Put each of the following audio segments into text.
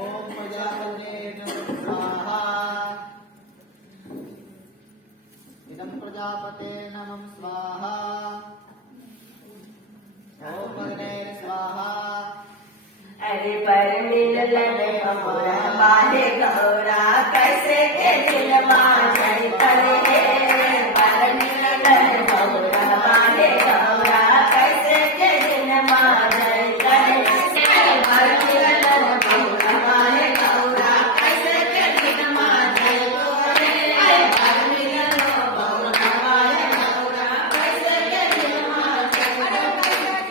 ओम प्रजापते नमः स्वाहा इदं प्रजापते नमः स्वाहा ओम अग्ने स्वाहा अरे पर मिलन कमोरा बाले गौरा कैसे के दिल मां करे पर मिलन कमोरा बाले गौरा कैसे के दिल मां करे पर मिलन कमोरा बाले गौरा कैसे के दिल मां करे पर मिलन कमोरा बाले गौरा कैसे के दिल मां करे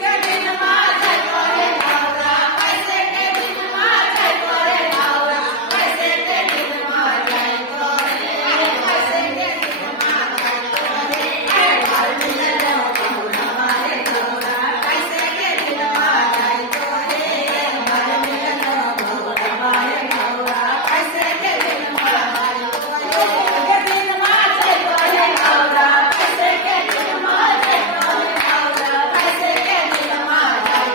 के दिल मां करे गौरा कैसे के दिल मां करे गौरा कैसे के दिल मां करे कैसे के दिल मां करे पर मिलन कमोरा बाले गौरा कैसे के दिल मां करे पर मिलन कमोरा बाले गौरा कैसे के दिल मां करे के दिल मां करे गौरा कैसे के दिल मां करे गौरा कैसे के दिल मां करे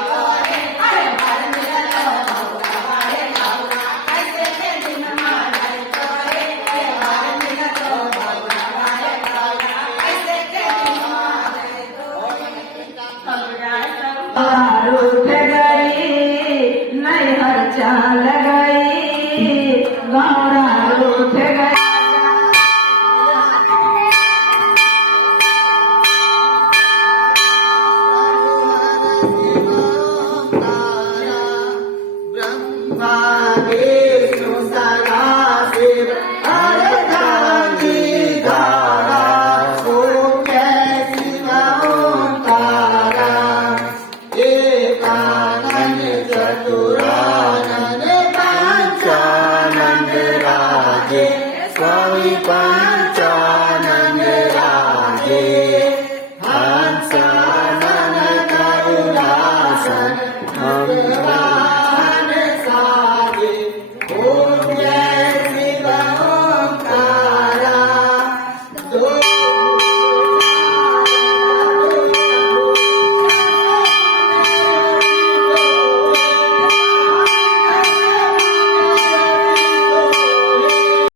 अरे पर मिलन कमोरा बाले गौरा कैसे के दिल मां करे पर मिलन कमोरा बाले गौरा कैसे के दिल मां रूठ गई नैहर चाल गई गौरा रूठ गई ब्रह्मा विष्णु सदाशिव अर्धांगिधारा सौम्य शिव ओंकारा एकानन चतुरानन पंचानन राजे स्वामी पंचानन राजे